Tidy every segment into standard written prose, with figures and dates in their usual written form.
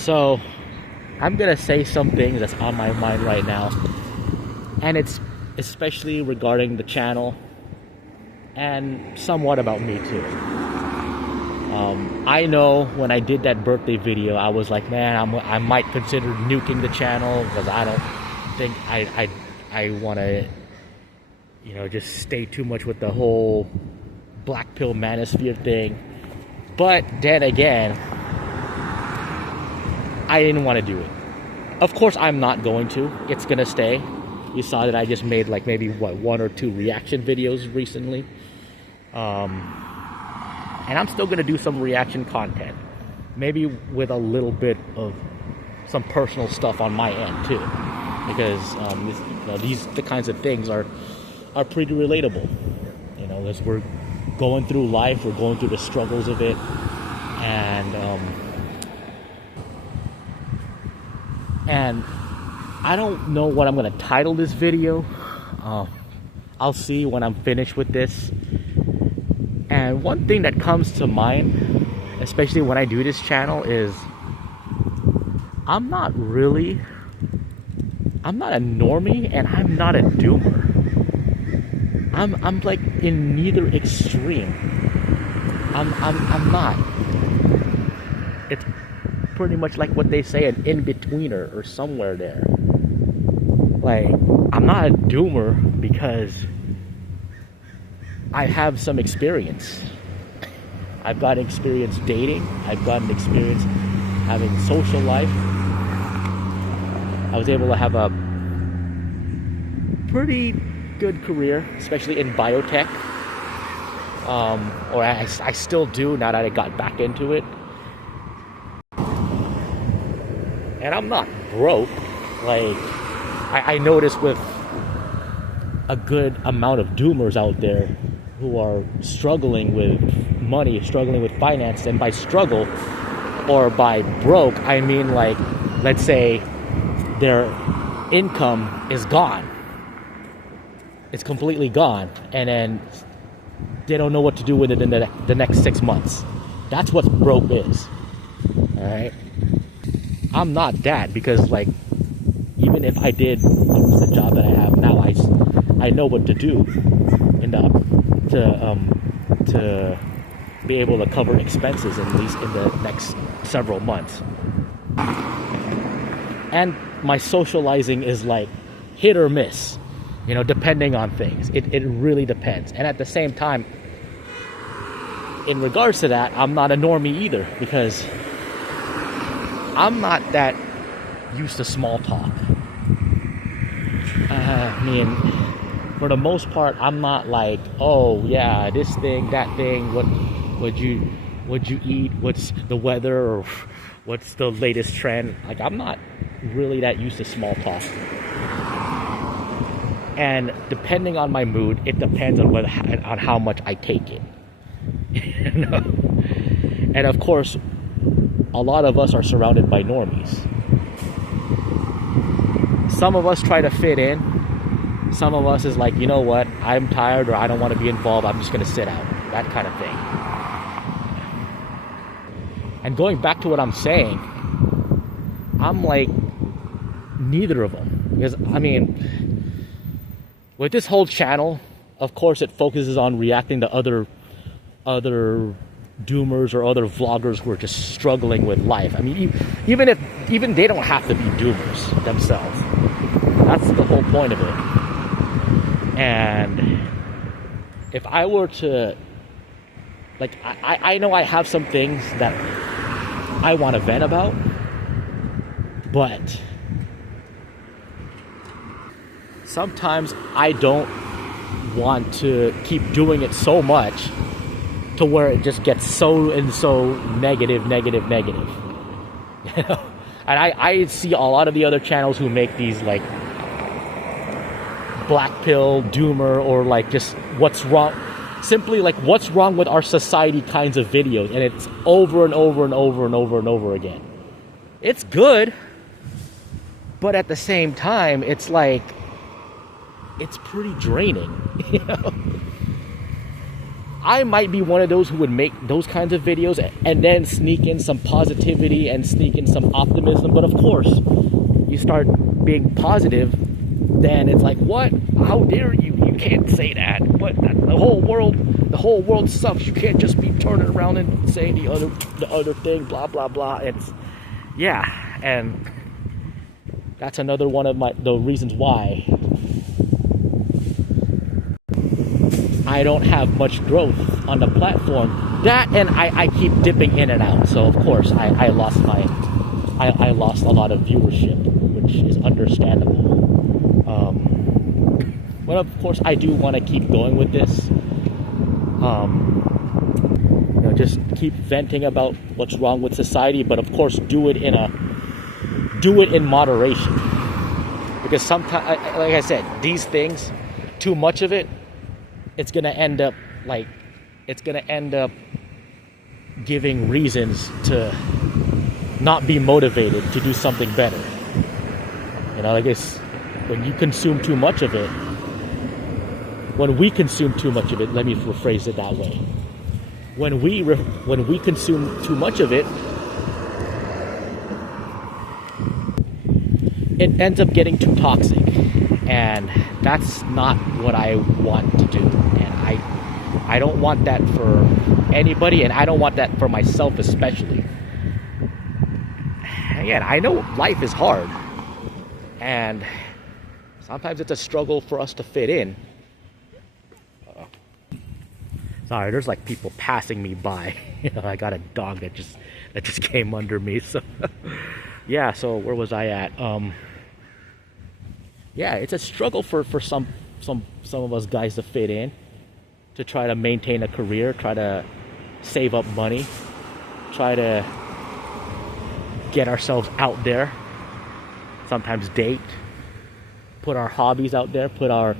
So I'm gonna say some things that's on my mind right now, and it's especially regarding the channel and somewhat about me too. I know when I did that birthday video, I was like, man, I might consider nuking the channel because I don't think I want to, you know, just stay too much with the whole black pill manosphere thing. But then again, I didn't want to do it. Of course, I'm not going to. It's gonna stay. You saw that I just made like maybe one or two reaction videos recently. And I'm still gonna do some reaction content, maybe with a little bit of some personal stuff on my end too, because these the kinds of things are pretty relatable. You know, as we're going through life, we're going through the struggles of it, and I don't know what I'm gonna title this video. I'll see when I'm finished with this. And one thing that comes to mind, especially when I do this channel, is I'm not a normie and I'm not a doomer. I'm like in neither extreme. I'm not. It's pretty much like what they say, an in-betweener or somewhere there. Like, I'm not a doomer because I have some experience. I've got experience dating. I've got an experience having social life. I was able to have a pretty good career, especially in biotech. Or I still do now that I got back into it. And I'm not broke. Like, I noticed with a good amount of doomers out there who are struggling with money, struggling with finance, and by struggle or by broke, I mean, like, let's say their income is gone. It's completely gone, and then they don't know what to do with it in the next 6 months. That's what broke is. All right? I'm not that, because, like, even if I did lose the job that I have now, I know what to do to be able to cover expenses at least in the next several months. And my socializing is like hit or miss, you know, depending on things. It really depends. And at the same time, in regards to that, I'm not a normie either, because I'm not that used to small talk. I mean, for the most part, I'm not like, oh yeah, this thing, that thing, what would you eat, what's the weather, or what's the latest trend. Like, I'm not really that used to small talk. And depending on my mood, it depends on on how much I take it. You know? And of course, a lot of us are surrounded by normies. Some of us try to fit in. Some of us is like, you know what, I'm tired, or I don't want to be involved, I'm just going to sit out. That kind of thing. And going back to what I'm saying, I'm like neither of them. Because, I mean, with this whole channel, of course it focuses on reacting to other doomers or other vloggers who are just struggling with life. I mean, even they don't have to be doomers themselves. That's the whole point of it. And if I were to, like, I know I have some things that I want to vent about, but sometimes I don't want to keep doing it so much to where it just gets so negative. You know? And I see a lot of the other channels who make these like black pill doomer, or like just what's wrong, simply like what's wrong with our society kinds of videos, and it's over and over again. It's good, but at the same time, it's like, it's pretty draining, you know? I might be one of those who would make those kinds of videos and then sneak in some positivity and sneak in some optimism. But of course, you start being positive, then it's like, what? How dare you? You can't say that. What? The whole world sucks. You can't just be turning around and saying the other thing. Blah blah blah. It's and that's another one of the reasons why I don't have much growth on the platform. That, and I keep dipping in and out. So of course I lost a lot of viewership, which is understandable. But of course I do want to keep going with this. Just keep venting about what's wrong with society, but of course do it in moderation. Because sometimes, like I said, these things, too much of it, it's gonna end up giving reasons to not be motivated to do something better. I guess when you consume too much of it, when we consume too much of it, let me rephrase it that way. When we consume too much of it, it ends up getting too toxic, and that's not what I want to do. And I don't want that for anybody, and I don't want that for myself especially. Again, I know life is hard, and sometimes it's a struggle for us to fit in. Sorry, there's like people passing me by. I got a dog that just came under me. So yeah, so where was I at? Yeah, it's a struggle for some of us guys to fit in, to try to maintain a career, try to save up money, try to get ourselves out there, sometimes date, put our hobbies out there, put our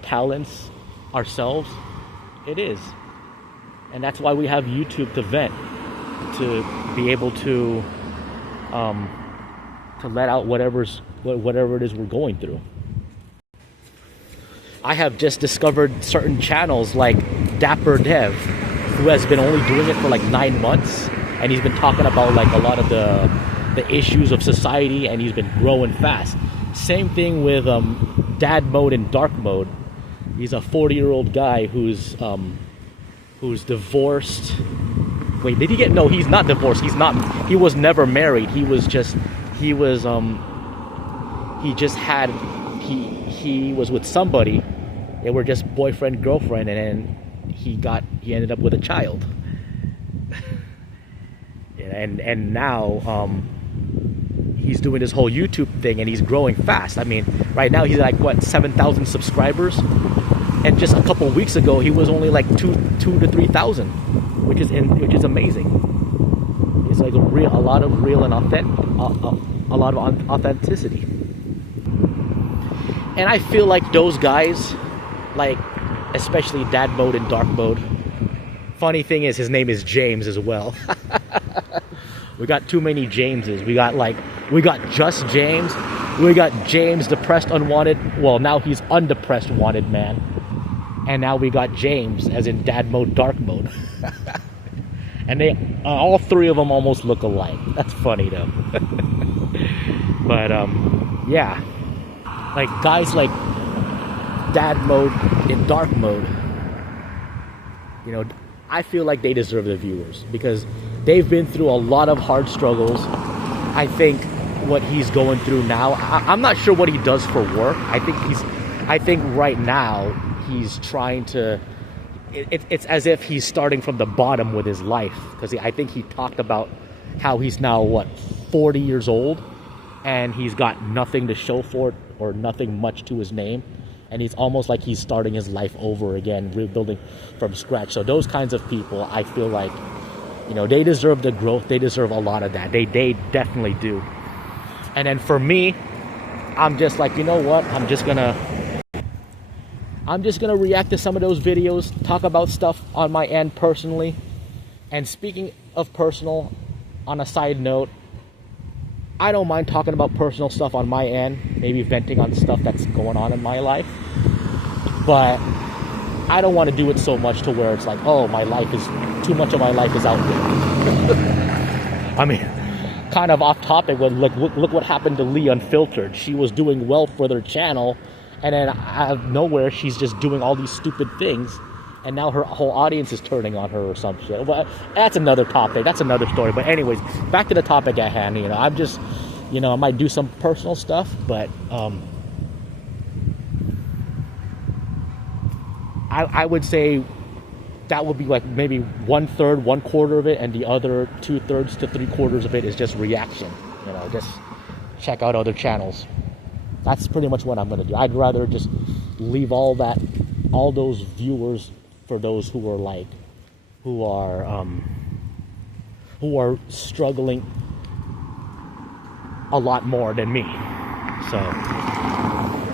talents, ourselves. It is. And that's why we have YouTube to vent, to be able to let out whatever it is we're going through. I have just discovered certain channels like Dapper Dev, who has been only doing it for like 9 months, and he's been talking about like a lot of the issues of society, and he's been growing fast. Same thing with Dad Mode and Dark Mode. He's a 40-year-old guy who's divorced. Wait, did he get? No, he's not divorced. He was never married. He was with somebody. They were just boyfriend, girlfriend, and then he ended up with a child. and now he's doing this whole YouTube thing, and he's growing fast. I mean, right now he's like 7,000 subscribers, and just a couple of weeks ago he was only like 2,000 to 3,000, which is amazing. It's like a lot of real and a lot of authenticity. And I feel like those guys, like especially Dad Mode and Dark Mode. Funny thing is, his name is James as well. We got too many Jameses. We got just James. We got James Depressed Unwanted. Well, now he's Undepressed Wanted Man. And now we got James, as in Dad Mode, Dark Mode. And they all three of them almost look alike. That's funny though. But yeah, like guys like Dad Mode and Dark Mode, I feel like they deserve the viewers because they've been through a lot of hard struggles. I think what he's going through now, I'm not sure what he does for work. I think right now he's trying to, it's as if he's starting from the bottom with his life, because I think he talked about how he's now 40 years old, and he's got nothing to show for it, or nothing much to his name, and he's almost like he's starting his life over again, rebuilding from scratch. So those kinds of people, I feel like, they deserve the growth. They deserve a lot of that. They definitely do. And then for me, I'm just like, you know what? I'm just gonna react to some of those videos, talk about stuff on my end personally. And speaking of personal, on a side note, I don't mind talking about personal stuff on my end, maybe venting on stuff that's going on in my life. But I don't want to do it so much to where it's like, oh, too much of my life is out there. I mean, kind of off topic, but look what happened to Lee Unfiltered. She was doing well for their channel, and then out of nowhere, she's just doing all these stupid things, and now her whole audience is turning on her or some shit. Well, that's another topic. That's another story. But anyways, back to the topic at hand. I'm just, I might do some personal stuff, but I would say that would be like maybe 1/3, 1/4 of it, and the other 2/3 to 3/4 of it is just reaction. Just check out other channels. That's pretty much what I'm gonna do. I'd rather just leave all those viewers for those who are struggling a lot more than me. So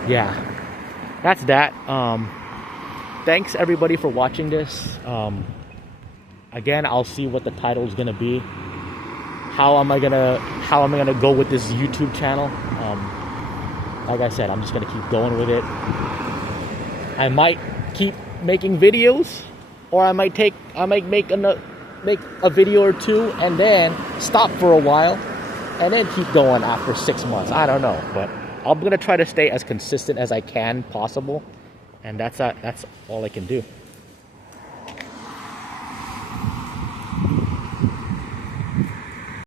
yeah, that's that. Thanks everybody for watching this. Again, I'll see what the title is gonna be. How am I gonna go with this YouTube channel? Like I said, I'm just gonna keep going with it. I might keep making videos, or I might make a video or two and then stop for a while and then keep going after 6 months. I don't know, but I'm gonna try to stay as consistent as I can possible. And that's all I can do.